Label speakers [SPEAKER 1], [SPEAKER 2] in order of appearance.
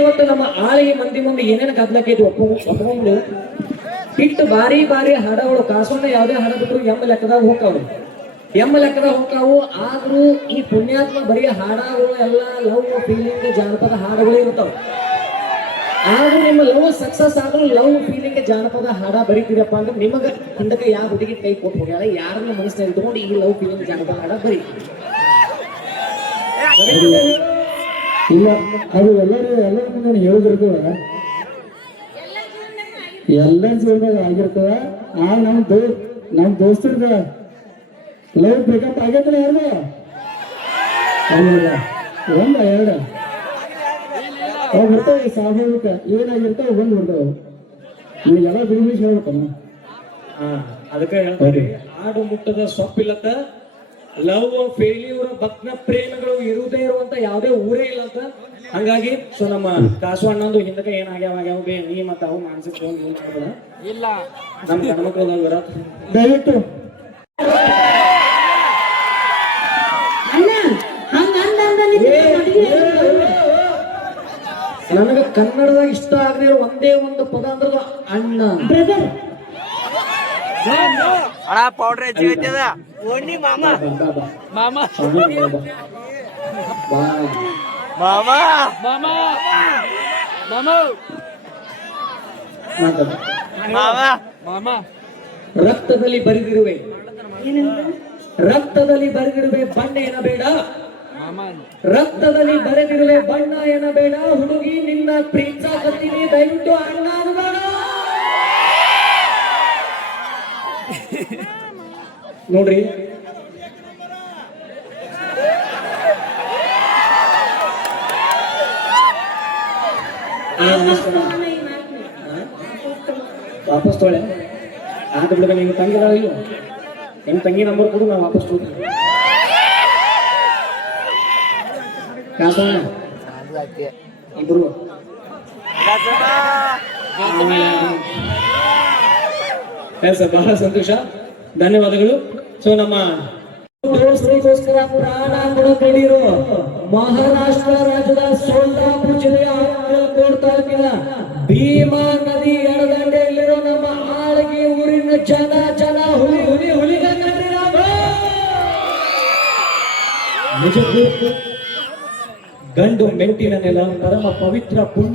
[SPEAKER 1] ಇವತ್ತು ನಮ್ಮ ಆಳಿಗೆ ಮಂದಿ ಮುಂದೆ ಏನೇನು ಇದು ಒಪ್ಕೊಂಡು ಇಟ್ಟು ಬಾರಿ ಬಾರಿ ಹಾಡಗಳು. ಕಾಸೋಣ ಯಾವುದೇ ಹಾಡ ಬಿಟ್ಟರು ಎಂಬ ಲೆಕ್ಕದಾಗ ಹೋಗ್ತಾವ್ರು ಎಂಬ ಲೆಕ್ಕದಾಗ ಹೋಗ್ತಾವು. ಆದ್ರೂ ಈ ಪುಣ್ಯಾತ್ಮ ಬರೀ ಹಾಡಗಳು ಎಲ್ಲ ಲವ್ ಫೀಲಿಂಗ್ ಜಾನಪದ ಹಾಡುಗಳೇ ಇರ್ತಾವ. ಆದ್ರೂ ನಿಮ್ಮ ಲವ್ ಸಕ್ಸಸ್ ಆದ್ರೂ ಲವ್ ಫೀಲಿಂಗ್ ಜಾನಪದ ಹಾಡ ಬರೀತೀರಪ್ಪ ಅಂದ್ರೆ ನಿಮಗ ಹಿಂದಕ್ಕೆ ಯಾವ ಹುಡುಗಿ ಕೈ ಕೊಟ್ಟು ಹೋಗ್ಯಾಳ? ಯಾರನ್ನ ಮನಸ್ಸಿನಲ್ಲಿ ಇಟ್ಕೊಂಡು ಈ ಲವ್ ಫೀಲಿಂಗ್ ಜಾನಪದ ಹಾಡ ಬರೀ
[SPEAKER 2] ಇಲ್ಲ ಅದು ಎಲ್ಲರೂ ಎಲ್ಲರ ಮುಂದೆ ನಾನು ಹೇಳಿದಿರ್ತದ ಎಲ್ಲ ಜೀವನದಾಗ ಆಗಿರ್ತದ. ಆ ನಮ್ ದೋ ನಮ್ ದೋಸ್ತರದ ಲವ್ ಬ್ರೇಕಪ್ ಆಗೈತಲ್ಲ ಯಾರು ಅಲ್ಲ ಒಂದ ಎರಡ. ಅವ್ ಬರ್ತಾವ ಸ್ವಾಭಾವಿಕ ಏನಾಗಿರ್ತಾವ ಬಂದ್ ಬರ್ತಾವ ನೀವು ಎಲ್ಲ ಬಿಡಿ ಹೇಳ್ಬೇಕಮ್ಮ.
[SPEAKER 1] ಹಾ ಅದಕ್ಕೆ ಹೇಳ್ತಾರೆ ಆಡು ಮುಟ್ಟದ ಸೊಪ್ಪಿಲ್ಲತ್ತ ಲವ್ ಫೇಲ್ಯೂರ್ ಭಕ್ನ ಪ್ರೇಮಗಳು ಇರುವುದೇ ಇರುವಂತ ಯಾವುದೇ ಊರೇ ಇಲ್ಲ ಅಂತ. ಹಂಗಾಗಿ ಸೊ ನಮ್ಮ ಕಾಸು ಅಣ್ಣಂದು ಹಿಂದಕ್ಕೆ ಏನಾಗ್ಯಾವ ಆಗ್ಯಾವ ಬೇ ನೀ ಮತ್ತ ಅವು ಮಾನಸಿಕ ಇಲ್ಲ. ನಮ್ಮ ಗಣಮಕ್ಳು ಬರತ್
[SPEAKER 2] ದಯವಿಟ್ಟು.
[SPEAKER 1] ನನಗ ಕನ್ನಡದಾಗ ಇಷ್ಟ ಆಗದೆ ಇರೋ ಒಂದೇ ಒಂದು ಪದ ಅಂದ್ರೆ ಅಣ್ಣ.
[SPEAKER 3] ಬ್ರದರ್
[SPEAKER 4] ಅಣ್ಣ ಪೌಡ್ರ್ ಹೆಚ್ಚಿಗೆ ಓಣಿ ಮಾಮ. ಮಾಮಾ. ಮಾಮಾ. ಮಾಮಾ.
[SPEAKER 1] ಮಾಮ.
[SPEAKER 4] ಮಾಮ. ಮಾಮ.
[SPEAKER 1] ರಕ್ತದಲ್ಲಿ ಬರೆದಿರುವೆ. ರಕ್ತದಲ್ಲಿ ಬರೆದಿರುವೆ ಬಣ್ಣ ಏನಬೇಡ
[SPEAKER 4] ಮಾಮ.
[SPEAKER 1] ರಕ್ತದಲ್ಲಿ ಬರೆದಿರುವೆ ಬಣ್ಣ ಏನಬೇಡ ಹುಡುಗಿ ನಿನ್ನ ಪ್ರೀತಿಸಾಕತ್ತೀನಿ ದಯವಿಟ್ಟು ಅಣ್ಣ ಅನ್ನಬೇಡ ನೋಡ್ರಿ. ವಾಪಸ್ ತೊಳೆ. ಆದ ಬಿಡದ ನಿಮ್ ತಂಗಿ ಅದಾಳ ಇಲ್ವೋ? ನಿಮ್ ತಂಗಿ ನಂಬರ್ ಕೊಡು ನಾವು ವಾಪಸ್ ಕಾಸೋಣ ಇಬ್ರು. ಸರ್ ಬಹಳ ಸಂತೋಷ. ಧನ್ಯವಾದಗಳು. ಸೊ ನಮ್ಮ ದೋಸ್ತಿಗೋಸ್ಕರ ಪ್ರಾಣ ಕೊಡಕೊಂಡಿರೋ ಮಹಾರಾಷ್ಟ್ರ ರಾಜ್ಯದ ಸೋಲ್ದಾಪುರ ಜಿಲ್ಲೆಯ ಅಕ್ಕಲ್ಕೋಟ್ ತಾಲೂಕಿನ ಭೀಮಾ ನದಿ ಎಡದಂಡೆಯಲ್ಲಿರೋ ನಮ್ಮ ಆಳಗಿ ಊರಿನ ಜನ ಜನ ಹುಲಿ ಹುಲಿ ರಾಮ ನಿಜಕ್ಕೂ ಗಂಡು ಮೆಂಟಿನ ನೆಲ, ಪರಮ ಪವಿತ್ರ ಪುಣ್ಯ